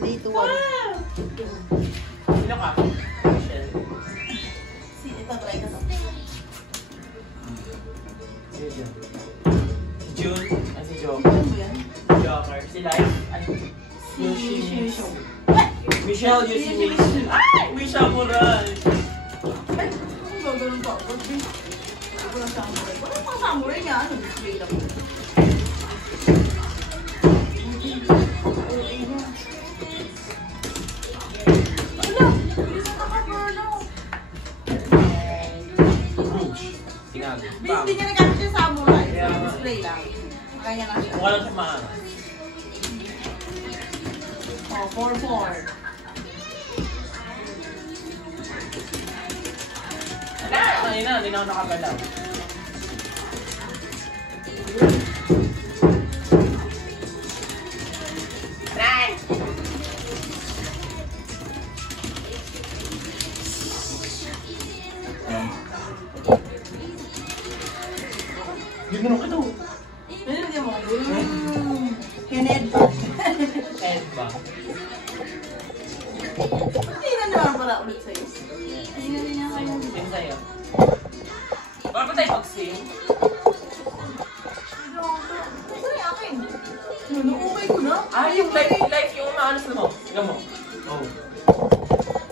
3, 2, 1. Sino ka? Michelle. Ito, try ka to. June. Ay, si Joker. Ano ba yan? Joker. Si Life. Ay, Si Michelle, you see me. Ay! May samurai! Ay, ano ba? Ganun pa. Walang samurai. Walang mga samurai niya. Ano? Display lang. Wala! Bilis na naka-burno. Rouge. Sinabi. Hindi niya nagamit yung samurai. Display lang. Kanya lang siya. Walang siya maangas. Oh, 4-4. Kanina, hindi na ako nakagalaw. Aray! Gano'n ka to? Hindi mo. Kined. End ba? Hindi na naman pala ulit sa'yo. Hindi na niya kaya. Yung sa'yo. Baka pa tayo mag-sing? Ito yung akin. Nanuukay ko na. Ah, yung life yung maanos na mo. Tignan mo. Oh.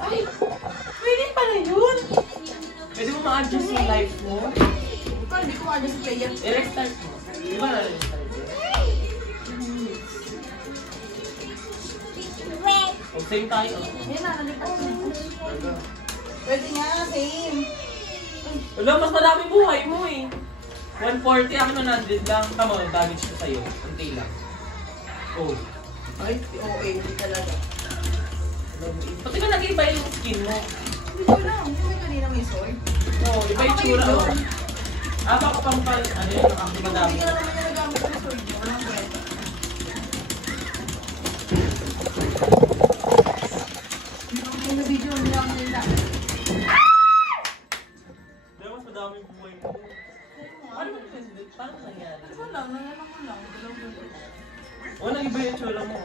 Ay! Pwede pala yun! Pwede mo ma-adjust yung life mo. Parang hindi ko ma-adjust yung player. I-restart mo. Di ba na-restart yun? Mag-sing tayo. Ayan na, nalipas ko. Pwede nga, same. Wala, mas madami buhay mo eh. 140, ako na 100 lang. Tama, damage ko sa'yo. Kunti lang. Oh. Ay, okay, hindi talaga. Pati ka nag-iba yung skin mo. Hindi ko lang. Hindi kanina may sword. Oo, iba yung tsura mo. Ah, baka pampal, ano yun, ang madami. Hindi ka naman niya nagamit yung sword niya. Walang kwenta. Hindi na video, hindi lang nila. Dahil mas madami buhay mo. Ano ba ito? Paano nangyari? Ano lang, nangyari ko lang. Oo, nag-iba yung tsura mo.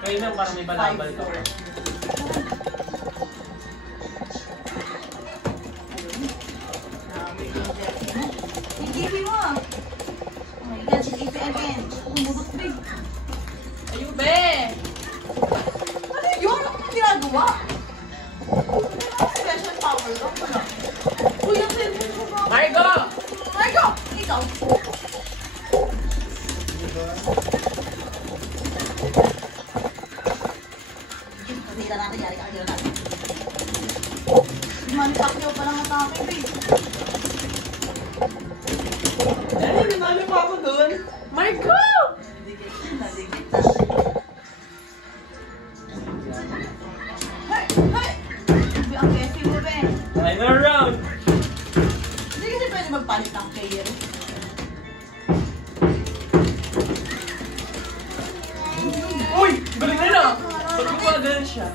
Kaya na parang may balabal ka pa. Ikipi mo ah. Oh my God, si Ikipi again. Umudot big. Ayun, be! Ano yun? Ano yung ginagawa? Special power ko. Wala. Uy, ang cellphone ko ba? Margo! Margo! Ikaw! Pagkita natin, yari ka kagila natin. Manny Pacquiao pa lang atake, babe. Dali, nanalo pa ako dun. Margo! Dikit na, dikit na. Hey! Hey! Sabi ang kefi mo, be. Final round! Hindi kasi pwede magpalit ng player. Uy! Balik na na! Ba't mo pa ganun siya?